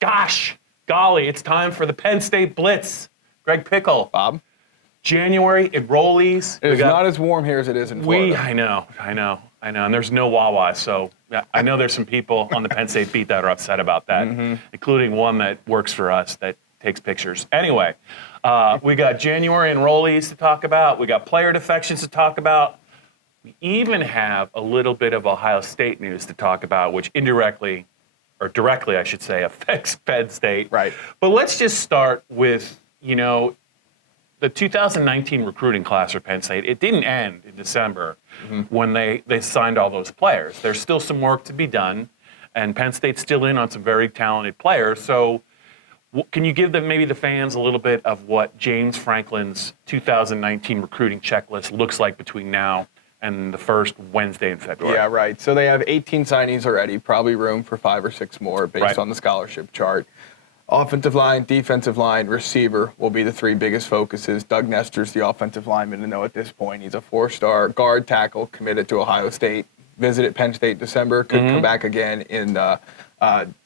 Golly, it's time for the Penn State Blitz. Greg Pickel. Bob? January, enrollees. It is not as warm here as it is in Florida. I know. And there's no Wawa, so yeah, I know there's some people on the Penn State beat that are upset about that, including one that works for us that takes pictures. Anyway, we got January enrollees to talk about. We got player defections to talk about. We even have a little bit of Ohio State news to talk about, which indirectly, or directly, I should say, affects Penn State. Right. But let's just start with, the 2019 recruiting class for Penn State. It didn't end in December when they signed all those players. There's still some work to be done, and Penn State's still in on some very talented players. So can you give maybe the fans a little bit of what James Franklin's 2019 recruiting checklist looks like between now and the first Wednesday in February? Yeah, right. So they have 18 signings already, probably room for 5 or 6 more based on the scholarship chart. Offensive line, defensive line, receiver will be the 3 biggest focuses. Doug Nestor's the offensive lineman to know at this point. He's a 4-star guard tackle committed to Ohio State. Visited Penn State December, could come back again in the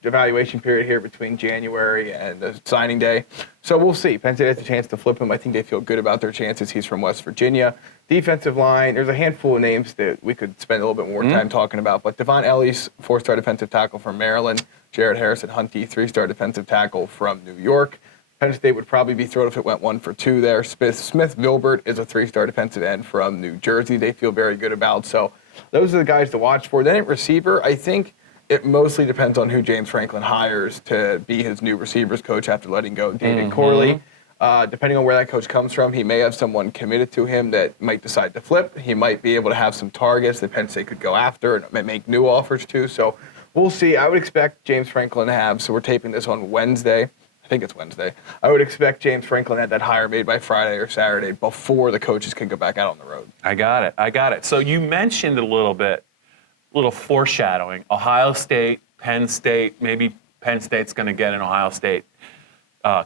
evaluation period here between January and the signing day. So we'll see. Penn State has a chance to flip him. I think they feel good about their chances. He's from West Virginia. Defensive line, there's a handful of names that we could spend a little bit more time talking about. But Devon Ellis, 4-star defensive tackle from Maryland. Jared Harrison Hunty, 3-star defensive tackle from New York. Penn State would probably be thrilled if it went 1 for 2 there. Smith Vilbert is a 3-star defensive end from New Jersey. They feel very good about. So those are the guys to watch for. Then at receiver, I think it mostly depends on who James Franklin hires to be his new receivers coach after letting go David Corley. Depending on where that coach comes from, he may have someone committed to him that might decide to flip. He might be able to have some targets that Penn State could go after and make new offers to. So we'll see. I would expect James Franklin to have, so we're taping this on Wednesday. I think it's Wednesday. I would expect James Franklin had that hire made by Friday or Saturday before the coaches can go back out on the road. I got it. So you mentioned a little foreshadowing. Ohio State, Penn State, maybe Penn State's going to get an Ohio State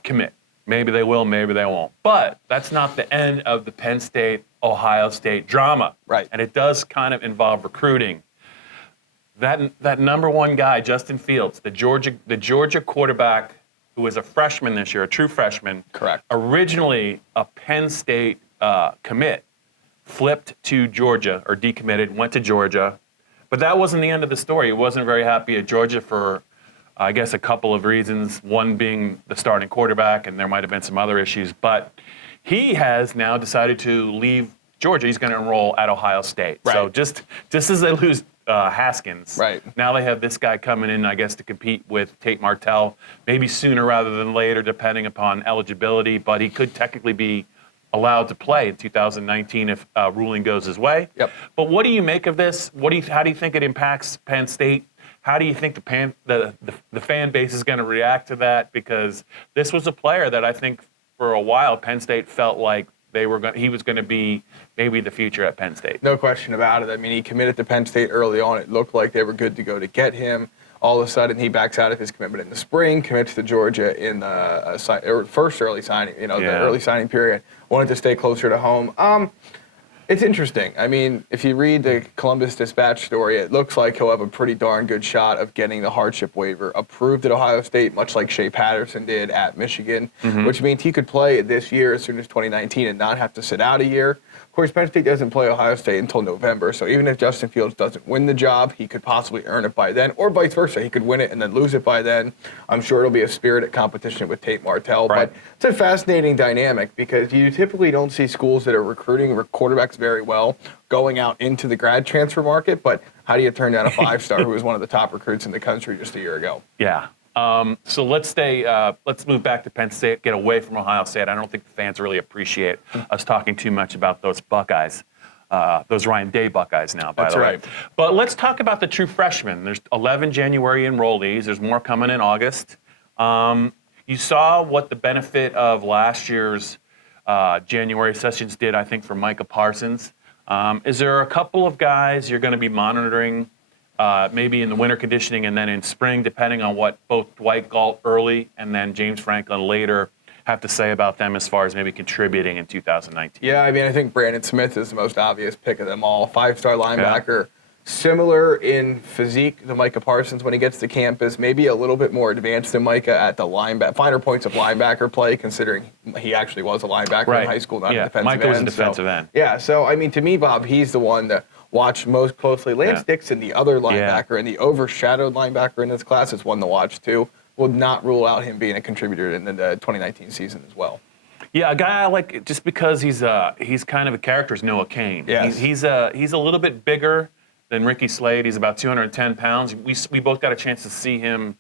commit. Maybe they will, maybe they won't. But that's not the end of the Penn State-Ohio State drama. Right. And it does kind of involve recruiting. That number 1 guy, Justin Fields, the Georgia quarterback who was a freshman this year, a true freshman. Correct. Originally a Penn State commit, flipped to Georgia, or decommitted, went to Georgia. But that wasn't the end of the story. He wasn't very happy at Georgia for, I guess, a couple of reasons, one being the starting quarterback, and there might have been some other issues. But he has now decided to leave Georgia. He's going to enroll at Ohio State. Right. So just as they lose Haskins, right, now they have this guy coming in, I guess, to compete with Tate Martell, maybe sooner rather than later, depending upon eligibility. But he could technically be allowed to play in 2019 if ruling goes his way. Yep. But what do you make of this? How do you think it impacts Penn State? How do you think the fan base is going to react to that? Because this was a player that I think for a while Penn State felt like he was going to be maybe the future at Penn State. No question about it. I mean, he committed to Penn State early on. It looked like they were good to go to get him. All of a sudden, he backs out of his commitment in the spring, commits to Georgia in the first early signing, the early signing period. Wanted to stay closer to home. It's interesting. I mean, if you read the Columbus Dispatch story, it looks like he'll have a pretty darn good shot of getting the hardship waiver approved at Ohio State, much like Shea Patterson did at Michigan, which means he could play this year as soon as 2019 and not have to sit out a year. Of course, Penn State doesn't play Ohio State until November, so even if Justin Fields doesn't win the job, he could possibly earn it by then, or vice versa. He could win it and then lose it by then. I'm sure it'll be a spirited competition with Tate Martell, right. But it's a fascinating dynamic because you typically don't see schools that are recruiting quarterbacks very well going out into the grad transfer market, but how do you turn down a 5-star who was one of the top recruits in the country just a year ago? Yeah. So let's move back to Penn State, get away from Ohio State. I don't think the fans really appreciate us talking too much about those Buckeyes, those Ryan Day Buckeyes now, by the way. That's right. But let's talk about the true freshmen. There's 11 January enrollees. There's more coming in August. You saw what the benefit of last year's January sessions did, I think, for Micah Parsons. Is there a couple of guys you're going to be monitoring maybe in the winter conditioning and then in spring, depending on what both Dwight Galt early and then James Franklin later have to say about them as far as maybe contributing in 2019? Yeah, I mean, I think Brandon Smith is the most obvious pick of them all. 5-star linebacker, Similar in physique to Micah Parsons when he gets to campus, maybe a little bit more advanced than Micah at the finer points of linebacker play, considering he actually was a linebacker in high school, not a defensive end. Micah was a defensive end. Yeah, so I mean, to me, Bob, he's the one to watch most closely. Lance Dixon, the other linebacker and the overshadowed linebacker in this class, is one to watch too. Would not rule out him being a contributor in the 2019 season as well. Yeah, a guy I like just because he's kind of a character is Noah Kane. Yes. He's a little bit bigger than Ricky Slade. He's about 210 pounds. We both got a chance to see him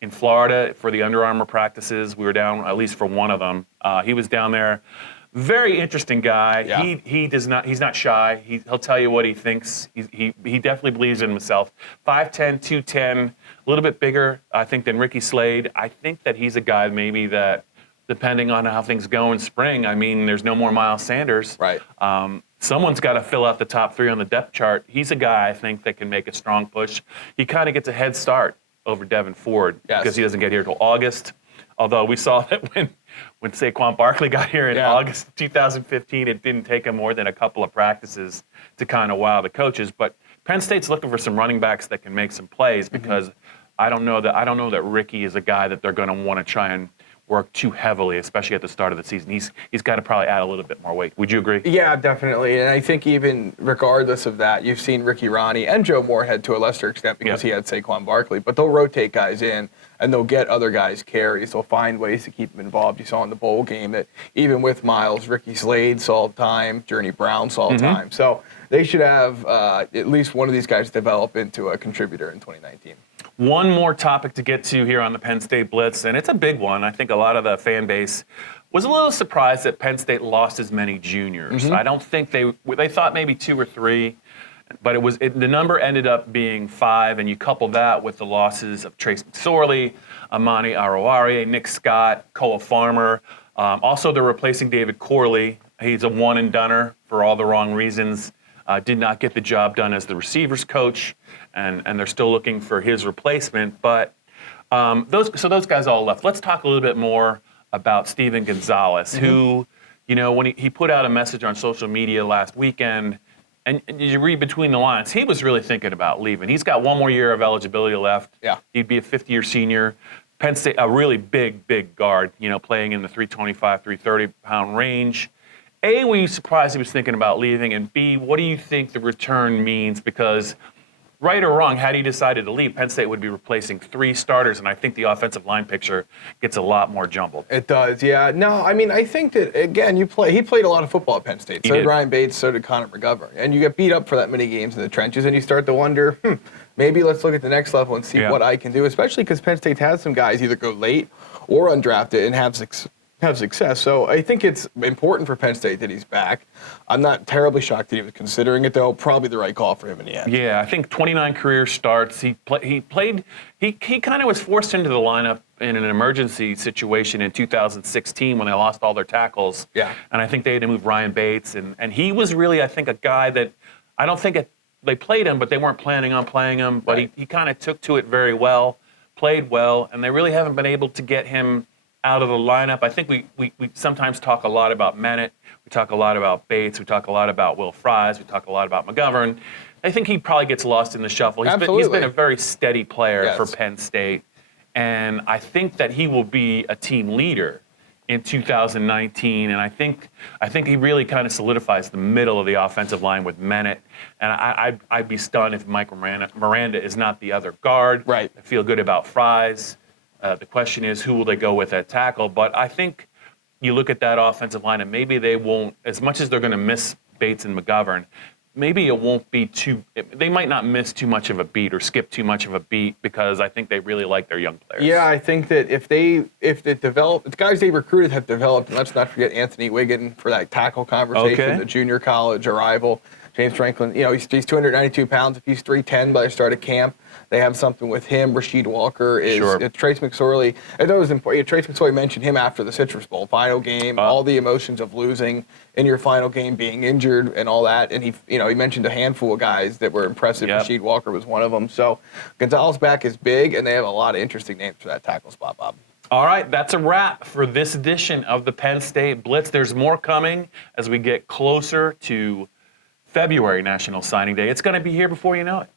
in Florida for the Under Armour practices. We were down at least for one of them. He was down there. Very interesting guy. Yeah. He's not shy. He'll tell you what he thinks. He definitely believes in himself. 5'10", 210, a little bit bigger, I think, than Ricky Slade. I think that he's a guy maybe that, depending on how things go in spring, I mean, there's no more Miles Sanders. Right. Someone's got to fill out the top 3 on the depth chart. He's a guy, I think, that can make a strong push. He kind of gets a head start over Devin Ford because he doesn't get here till August. Although we saw that when Saquon Barkley got here in August 2015, it didn't take him more than a couple of practices to kind of wow the coaches. But Penn State's looking for some running backs that can make some plays because I don't know that Ricky is a guy that they're going to want to try and work too heavily, especially at the start of the season. He's got to probably add a little bit more weight. Would you agree? Yeah, definitely. And I think even regardless of that, you've seen Ricky Ronnie and Joe Moorhead to a lesser extent because he had Saquon Barkley, but they'll rotate guys in and they'll get other guys carries. They'll find ways to keep them involved. You saw in the bowl game that even with Miles, Ricky Slade saw time, Journey Brown saw time. So they should have at least one of these guys develop into a contributor in 2019. One more topic to get to here on the Penn State Blitz, and it's a big one. I think a lot of the fan base was a little surprised that Penn State lost as many juniors. I don't think they thought maybe 2 or 3, but the number ended up being 5, and you couple that with the losses of Trace McSorley, Amani Arouari, Nick Scott, Koa Farmer. Also, they're replacing David Corley. He's a one-and-doner for all the wrong reasons. Did not get the job done as the receivers coach, and they're still looking for his replacement. But those guys all left. Let's talk a little bit more about Steven Gonzalez, who, when he put out a message on social media last weekend, and you read between the lines, he was really thinking about leaving. He's got one more year of eligibility left. Yeah. He'd be a fifth-year senior. Penn State, a really big guard, playing in the 325, 330-pound range. A, were you surprised he was thinking about leaving? And B, what do you think the return means? Because right or wrong, had he decided to leave, Penn State would be replacing 3 starters, and I think the offensive line picture gets a lot more jumbled. It does, yeah. No, I mean, I think that, again, he played a lot of football at Penn State. So did Ryan Bates, so did Connor McGovern. And you get beat up for that many games in the trenches, and you start to wonder, maybe let's look at the next level and see what I can do, especially because Penn State has some guys either go late or undrafted and have success. So I think it's important for Penn State that he's back. I'm not terribly shocked that he was considering it, though. Probably the right call for him in the end. Yeah, I think 29 career starts. He kind of was forced into the lineup in an emergency situation in 2016 when they lost all their tackles. Yeah. And I think they had to move Ryan Bates. And he was really, I think, a guy that I don't think they played him, but they weren't planning on playing him. But he kind of took to it very well, played well, and they really haven't been able to get him out of the lineup. I think we sometimes talk a lot about Mennett. We talk a lot about Bates. We talk a lot about Will Fries. We talk a lot about McGovern. I think he probably gets lost in the shuffle. He's been a very steady player for Penn State. And I think that he will be a team leader in 2019. And I think he really kind of solidifies the middle of the offensive line with Mennett. And I'd be stunned if Mike Miranda is not the other guard. Right. I feel good about Fries. The question is, who will they go with at tackle? But I think you look at that offensive line, and maybe they won't, as much as they're going to miss Bates and McGovern, maybe it won't be they might not miss too much of a beat or skip too much of a beat because I think they really like their young players. Yeah, I think that if the guys they recruited have developed, and let's not forget Anthony Wiggin for that tackle conversation, the junior college arrival. James Franklin, he's 292 pounds. If he's 310 by the start of camp, they have something with him. Rasheed Walker is Trace McSorley. I thought it was important. Trace McSorley mentioned him after the Citrus Bowl final game, all the emotions of losing in your final game, being injured, and all that. And he mentioned a handful of guys that were impressive. Rasheed Walker was one of them. So Gonzalez back is big, and they have a lot of interesting names for that tackle spot, Bob. All right, that's a wrap for this edition of the Penn State Blitz. There's more coming as we get closer to February, National Signing Day. It's going to be here before you know it.